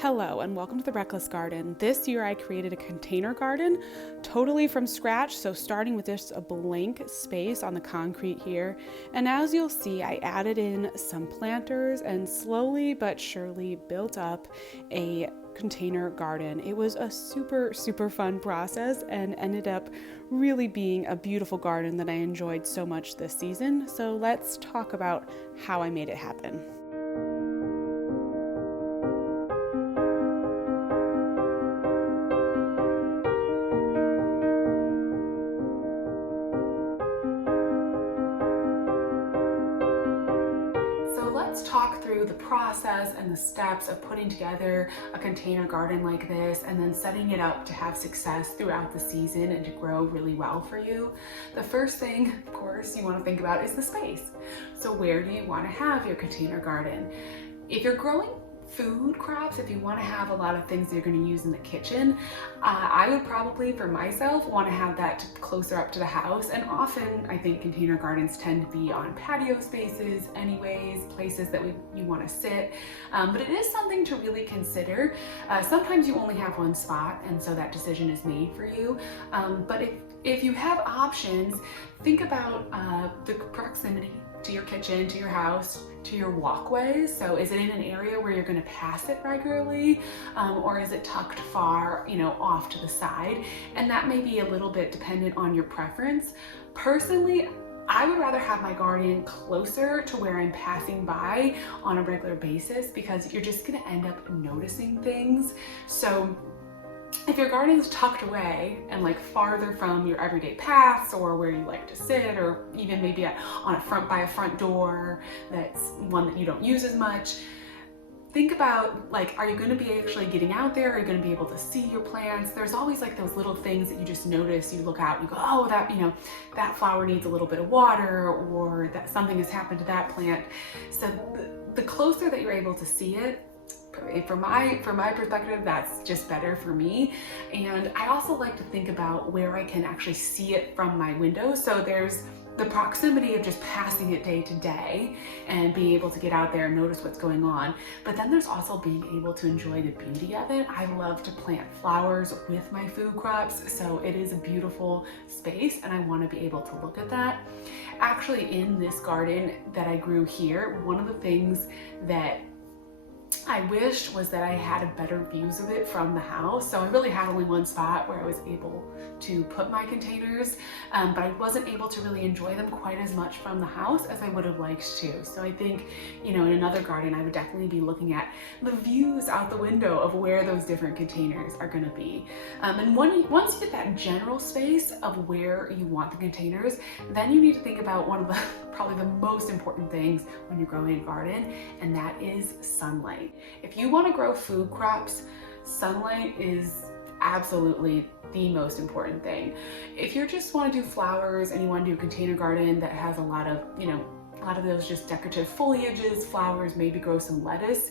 Hello and welcome to the Reckless Garden. This year I created a container garden totally from scratch, so starting with just a blank space on the concrete here. And as you'll see, I added in some planters and slowly but surely built up a container garden. It was a super fun process and ended up really being a beautiful garden that I enjoyed so much this season. So let's talk about how I made it happen. Let's talk through the process and the steps of putting together a container garden like this and then setting it up to have success throughout the season and to grow really well for you. The first thing, of course, you want to think about is the space. So where do you want to have your container garden? If you're growing food crops, if you want to have a lot of things that you're going to use in the kitchen, I would probably, for myself, want to have that closer up to the house. And often I think container gardens tend to be on patio spaces anyways, places that you want to sit. But it is something to really consider. Sometimes you only have one spot, and so that decision is made for you. But if you have options, think about the proximity to your kitchen, to your house, to your walkways. So is it in an area where you're going to pass it regularly, or is it tucked far, off to the side? And that may be a little bit dependent on your preference. Personally, I would rather have my garden closer to where I'm passing by on a regular basis because you're just going to end up noticing things. So if your garden is tucked away and farther from your everyday paths or where you like to sit, or even maybe by a front door that's one that you don't use as much, think about are you going to be actually getting out there? Are you going to be able to see your plants? There's always those little things that you just notice. You look out and you go, oh, that flower needs a little bit of water, or that something has happened to that plant. So the closer that you're able to see it, from my perspective, that's just better for me. And I also like to think about where I can actually see it from my window. So there's the proximity of just passing it day to day and being able to get out there and notice what's going on. But then there's also being able to enjoy the beauty of it. I love to plant flowers with my food crops, so it is a beautiful space and I want to be able to look at that. Actually, in this garden that I grew here, one of the things that I wished was that I had better views of it from the house. So I really had only one spot where I was able to put my containers, but I wasn't able to really enjoy them quite as much from the house as I would have liked to. So I think, in another garden, I would definitely be looking at the views out the window of where those different containers are going to be. And once you get that general space of where you want the containers, then you need to think about one of the probably the most important things when you're growing a garden, and that is sunlight. If you want to grow food crops, sunlight is absolutely the most important thing. If you just want to do flowers and you want to do a container garden that has a lot of those just decorative foliages, flowers, maybe grow some lettuce,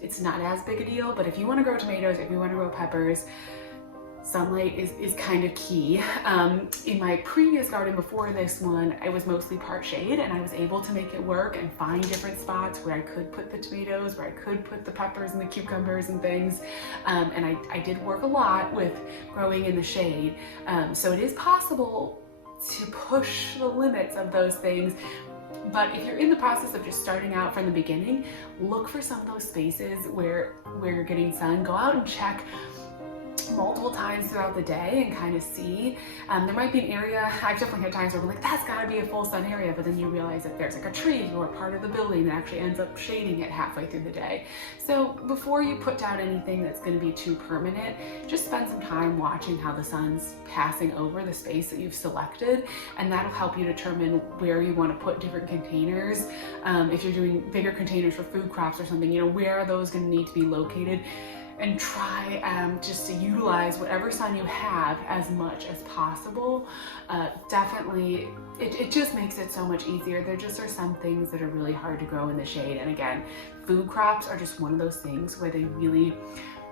it's not as big a deal. But if you want to grow tomatoes, if you want to grow peppers, sunlight is kind of key. In my previous garden before this one, I was mostly part shade, and I was able to make it work and find different spots where I could put the tomatoes, where I could put the peppers and the cucumbers and things. And I did work a lot with growing in the shade. So it is possible to push the limits of those things. But if you're in the process of just starting out from the beginning, look for some of those spaces where you're getting sun. Go out and check multiple times throughout the day and kind of see. There might be an area, I've definitely had times where I'm that's gotta be a full sun area, but then you realize that there's a tree or part of the building that actually ends up shading it halfway through the day. So before you put down anything that's going to be too permanent, just spend some time watching how the sun's passing over the space that you've selected, and that'll help you determine where you want to put different containers. If you're doing bigger containers for food crops or something, where are those going to need to be located? And try just to utilize whatever sun you have as much as possible. Definitely, it just makes it so much easier. There just are some things that are really hard to grow in the shade. And again, food crops are just one of those things where they really,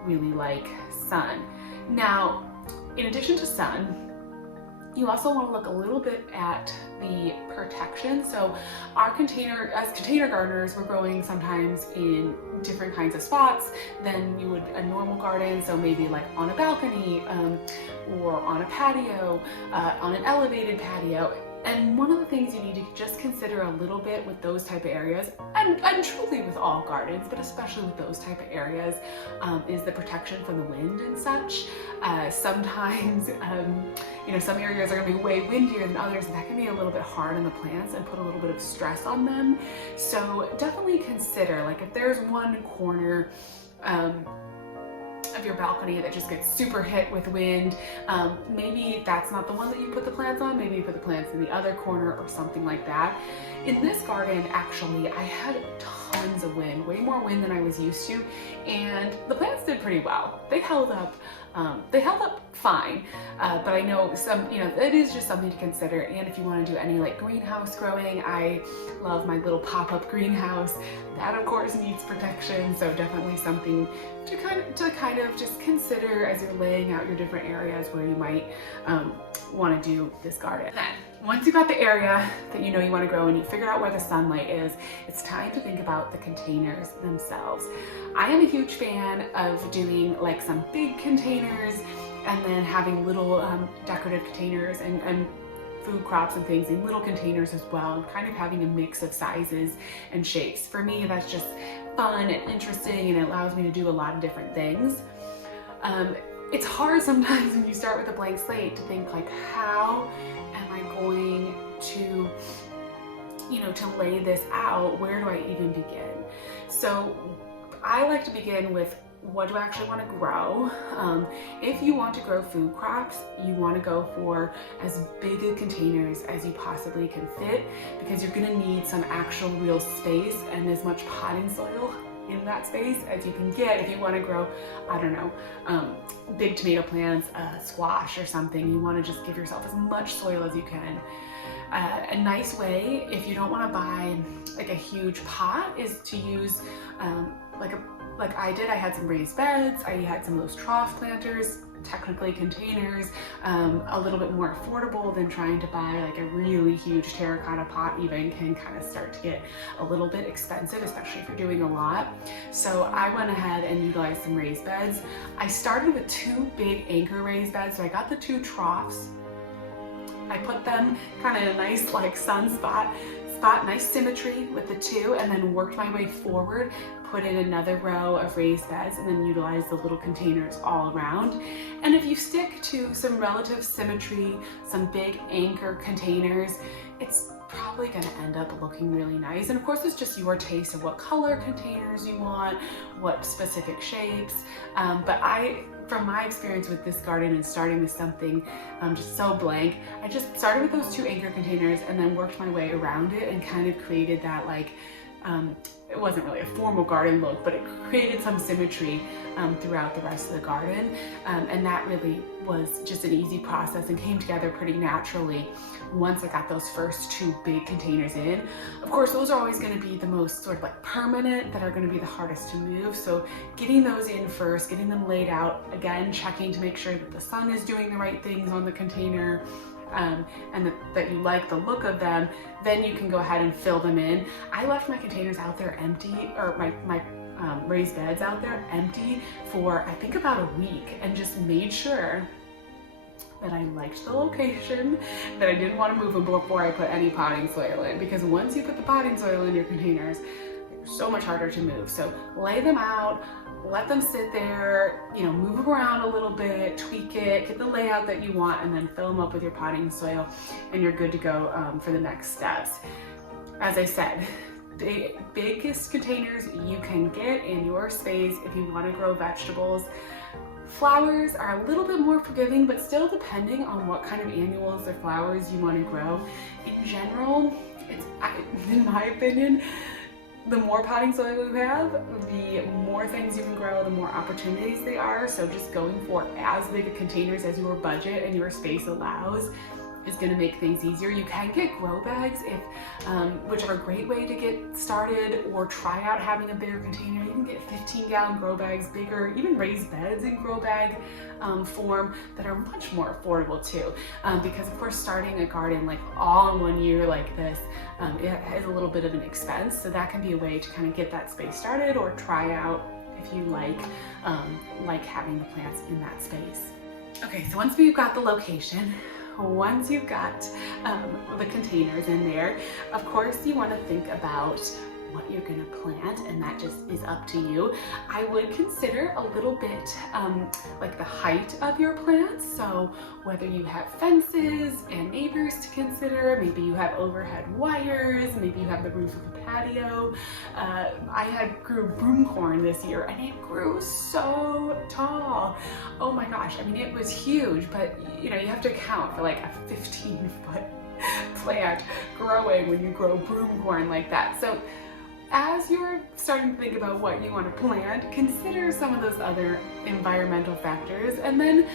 really like sun. Now, in addition to sun, You also want to look a little bit at the protection. So as container gardeners, we're growing sometimes in different kinds of spots than you would a normal garden. So maybe like on a balcony or on a patio, on an elevated patio. And one of the things you need to just consider a little bit with those type of areas, and truly with all gardens, but especially with those type of areas, is the protection from the wind and such. Sometimes, some areas are going to be way windier than others, and that can be a little bit hard on the plants and put a little bit of stress on them. So definitely consider, like, if there's one corner of your balcony that just gets super hit with wind, maybe that's not the one that you put the plants on. Maybe you put the plants in the other corner or something like that. In this garden, actually, I had tons of wind, way more wind than I was used to, and the plants did pretty well. They held up fine, but I know it is just something to consider. And if you want to do any like greenhouse growing, I love my little pop-up greenhouse. That of course needs protection, so definitely something to kind of just consider as you're laying out your different areas where you might want to do this garden. Then, once you've got the area that you know you want to grow and you figured out where the sunlight is, it's time to think about the containers themselves. I am a huge fan of doing like some big containers and then having little decorative containers and food crops and things in little containers as well, and kind of having a mix of sizes and shapes. For me, that's just fun and interesting, and it allows me to do a lot of different things. It's hard sometimes when you start with a blank slate to think like, how am I going to, to lay this out? Where do I even begin? So I like to begin with, what do I actually want to grow? If you want to grow food crops, you want to go for as big a containers as you possibly can fit, because you're going to need some actual real space and as much potting soil in that space as you can get. If you want to grow, I don't know, big tomato plants, squash or something, you want to just give yourself as much soil as you can. A nice way, if you don't want to buy like a huge pot, is to use like I did. I had some raised beds, I had some of those trough planters, technically containers, a little bit more affordable than trying to buy like a really huge terracotta pot. Even can kind of start to get a little bit expensive, especially if you're doing a lot. So I went ahead and utilized some raised beds. I started with 2 big anchor raised beds. So I got the 2 troughs. I put them kind of in a nice like sun spot, nice symmetry with the 2, and then worked my way forward, put in another row of raised beds, and then utilized the little containers all around. And if you stick to some relative symmetry, some big anchor containers, it's probably going to end up looking really nice. And of course, it's just your taste of what color containers you want, what specific shapes. But from my experience with this garden and starting with something just so blank, I just started with those 2 anchor containers and then worked my way around it and kind of created that like, it wasn't really a formal garden look, but it created some symmetry throughout the rest of the garden. And that really was just an easy process and came together pretty naturally once I got those first 2 big containers in. Of course, those are always going to be the most sort of like permanent, that are going to be the hardest to move. So getting those in first, getting them laid out, again, checking to make sure that the sun is doing the right things on the container, and that you like the look of them, then you can go ahead and fill them in. I left my containers out there empty, or my raised beds out there empty for I think about a week, and just made sure that I liked the location, that I didn't want to move them before I put any potting soil in, because once you put the potting soil in your containers, they're so much harder to move. So lay them out, let them sit there, move them around a little bit, tweak it, get the layout that you want, and then fill them up with your potting soil, and you're good to go for the next steps. As I said, the biggest containers you can get in your space if you want to grow vegetables. Flowers are a little bit more forgiving, but still depending on what kind of annuals or flowers you want to grow. In general, in my opinion, the more potting soil you have, the more things you can grow, the more opportunities they are. So just going for as big a containers as your budget and your space allows is going to make things easier. You can get grow bags, which are a great way to get started, or try out having a bigger container. You can get 15-gallon grow bags, bigger, even raised beds in grow bag form that are much more affordable too. Because of course, starting a garden like all in one year like this, it has a little bit of an expense. So that can be a way to kind of get that space started, or try out if you like having the plants in that space. Okay, so once we've got the location, once you've got the containers in there, of course you want to think about what you're going to plant, and that just is up to you. I would consider a little bit like the height of your plants. So whether you have fences and neighbors to consider, maybe you have overhead wires, maybe you have the roof of a patio. I grew broom corn this year, and it grew so tall. Oh my gosh, I mean, it was huge, but you know, you have to account for like a 15-foot plant growing when you grow broom corn like that. So as you're starting to think about what you want to plant, consider some of those other environmental factors, and then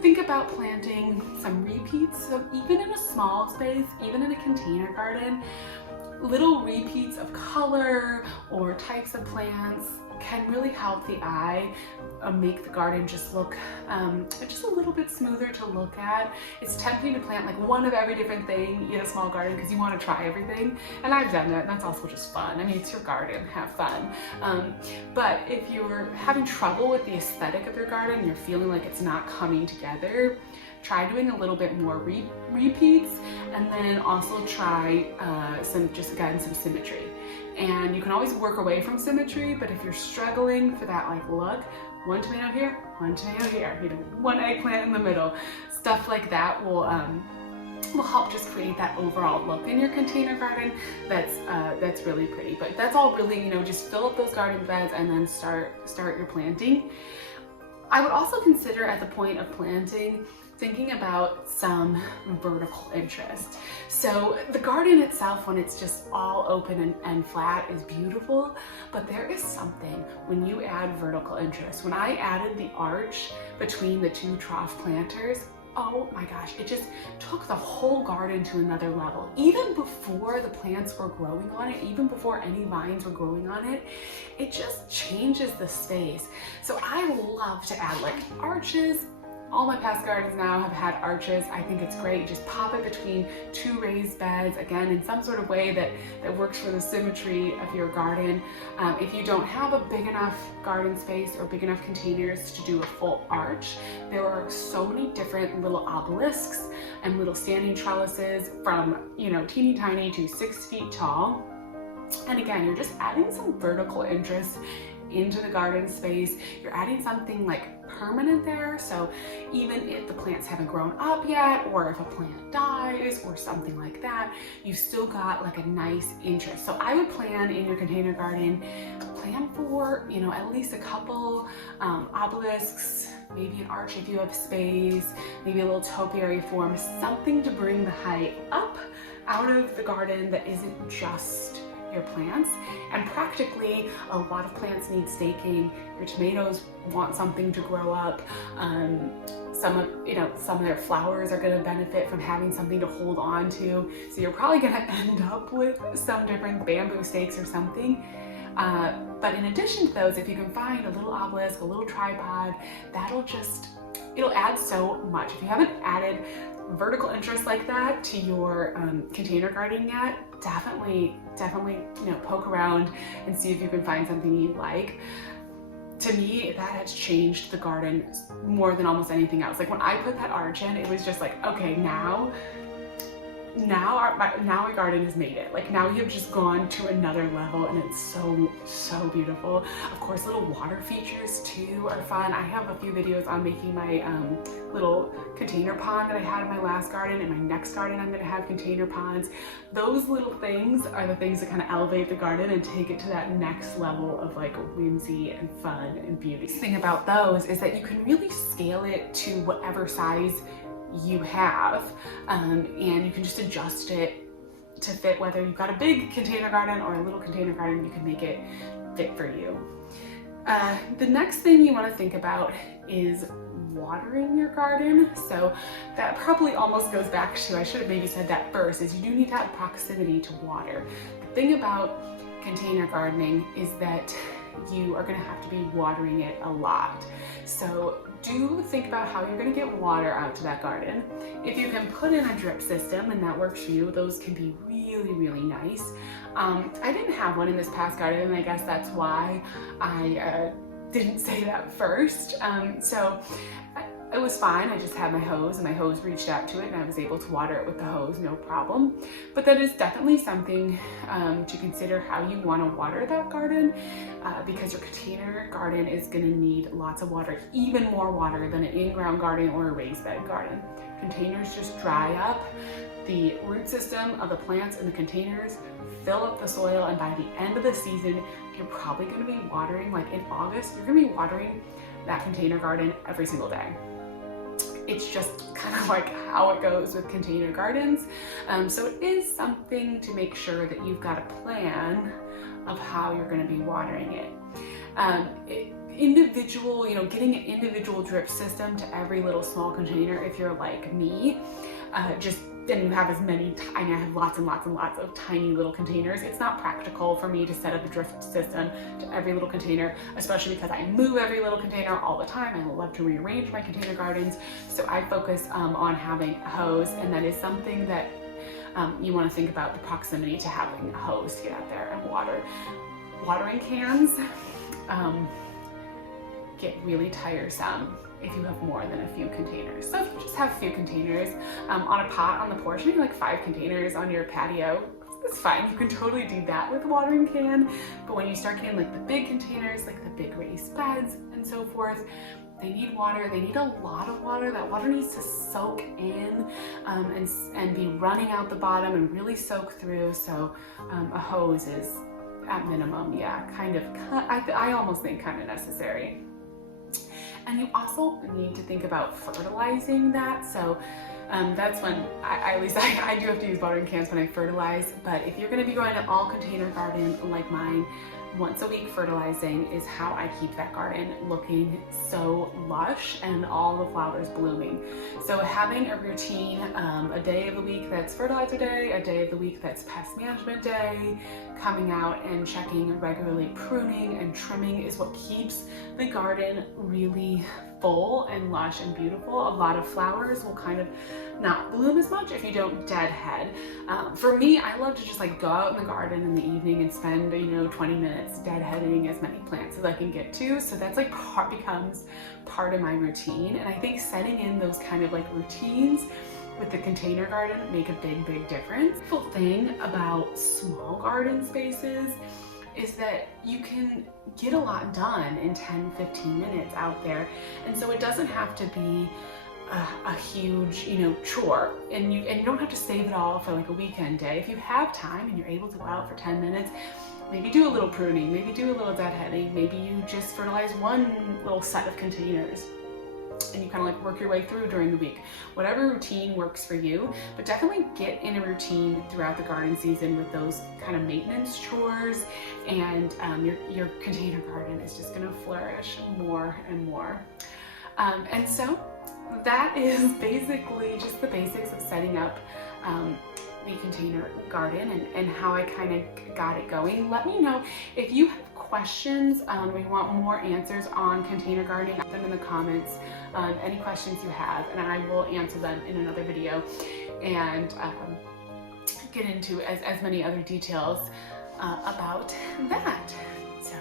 think about planting some repeats. So even in a small space, even in a container garden, little repeats of color or types of plants can really help the eye make the garden just look just a little bit smoother to look at. It's tempting to plant like one of every different thing in a small garden because you want to try everything, and I've done that, and that's also just fun. I mean, it's your garden, have fun. But if you're having trouble with the aesthetic of your garden, you're feeling like it's not coming together, try doing a little bit more repeats, and then also try some symmetry. And you can always work away from symmetry, but if you're struggling for that like look, one tomato here, one tomato here, you know, one eggplant in the middle, stuff like that will help just create that overall look in your container garden that's really pretty. But that's all really, you know, just fill up those garden beds and then start your planting. I would also consider at the point of planting thinking about some vertical interest. So the garden itself, when it's just all open and flat, is beautiful, but there is something when you add vertical interest. When I added the arch between the two trough planters, oh my gosh, it just took the whole garden to another level. Even before the plants were growing on it, even before any vines were growing on it, it just changes the space. So I love to add like arches. All my past gardens now have had arches. I think it's great. You just pop it between two raised beds, again, in some sort of way that works for the symmetry of your garden. If you don't have a big enough garden space or big enough containers to do a full arch, there are so many different little obelisks and little standing trellises from, you know, teeny tiny to 6 feet tall. And again, you're just adding some vertical interest into the garden space. You're adding something like permanent there, so even if the plants haven't grown up yet, or if a plant dies or something like that, you've still got like a nice interest. So I would plan in your container garden, plan for, you know, at least a couple obelisks, maybe an arch if you have space, maybe a little topiary form, something to bring the height up out of the garden that isn't just your plants. And practically, a lot of plants need staking. Your tomatoes want something to grow up. Some of their flowers are going to benefit from having something to hold on to. So you're probably going to end up with some different bamboo stakes or something. But in addition to those, if you can find a little obelisk, a little tripod, it'll add so much. If you haven't added vertical interest like that to your container garden yet, definitely, you know, poke around and see if you can find something you like. To me, that has changed the garden more than almost anything else. Like when I put that arch in, it was just like, okay, now my garden has made it. Like now we have just gone to another level, and it's so beautiful. Of course, little water features too are fun. I have a few videos on making my little container pond that I had in my last garden. In my next garden, I'm gonna have container ponds. Those little things are the things that kind of elevate the garden and take it to that next level of like whimsy and fun and beauty. The thing about those is that you can really scale it to whatever size you have, and you can just adjust it to fit whether you've got a big container garden or a little container garden. You can make it fit for you. The next thing you want to think about is watering your garden. So that probably almost goes back to, I should have maybe said that first, is you do need to have proximity to water. The thing about container gardening is that you are going to have to be watering it a lot. So do think about how you're going to get water out to that garden. If you can put in a drip system and that works for you, those can be really, really nice. I didn't have one in this past garden, and I guess that's why I didn't say that first. So it was fine. I just had my hose, and my hose reached out to it, and I was able to water it with the hose, no problem. But that is definitely something to consider, how you want to water that garden, because your container garden is going to need lots of water, even more water than an in-ground garden or a raised bed garden. Containers just dry up. The root system of the plants in the containers fill up the soil, and by the end of the season, you're probably going to be watering, like in August, you're going to be watering that container garden every single day. It's just kind of like how it goes with container gardens. So it is something to make sure that you've got a plan of how you're going to be watering it. Individual, getting an individual drip system to every little small container, if you're like me, and you have as many, I have lots and lots and lots of tiny little containers. It's not practical for me to set up a drip system to every little container, especially because I move every little container all the time. I love to rearrange my container gardens. So I focus on having a hose, and that is something that you want to think about, the proximity to having a hose to get out there and water. Watering cans get really tiresome if you have more than a few containers. So if you just have a few containers on a pot on the porch, maybe like 5 containers on your patio, it's fine. You can totally do that with a watering can. But when you start getting like the big containers, like the big raised beds and so forth, they need water. They need a lot of water. That water needs to soak in and be running out the bottom and really soak through. So a hose is at minimum, I almost think kind of necessary. And you also need to think about fertilizing that. So that's when at least I do have to use watering cans when I fertilize. But if you're going to be growing an all container garden like mine, once a week fertilizing is how I keep that garden looking so lush and all the flowers blooming. So having a routine, a day of the week that's fertilizer day, a day of the week that's pest management day, coming out and checking regularly, pruning and trimming is what keeps the garden really full and lush and beautiful. A lot of flowers will kind of not bloom as much if you don't deadhead. For me, I love to just like go out in the garden in the evening and spend 20 minutes deadheading as many plants as I can get to. So that's like becomes part of my routine. And I think setting in those kind of like routines with the container garden make a big difference. The thing about small garden spaces is that you can get a lot done in 10-15 minutes out there. And so it doesn't have to be a huge, chore, and you don't have to save it all for like a weekend day. If you have time and you're able to go out for 10 minutes, maybe do a little pruning, maybe do a little deadheading, maybe you just fertilize one little set of containers and you kind of like work your way through during the week. Whatever routine works for you, but definitely get in a routine throughout the garden season with those kind of maintenance chores, and your container garden is just going to flourish more and more. And so that is basically just the basics of setting up the container garden and how I kind of got it going. Let me know if you have questions, or you want more answers on container gardening. Put them in the comments, any questions you have, and I will answer them in another video and get into as many other details about that. So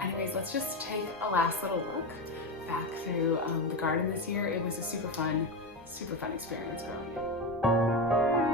anyways, let's just take a last little look back through the garden this year. It was a super fun experience growing it.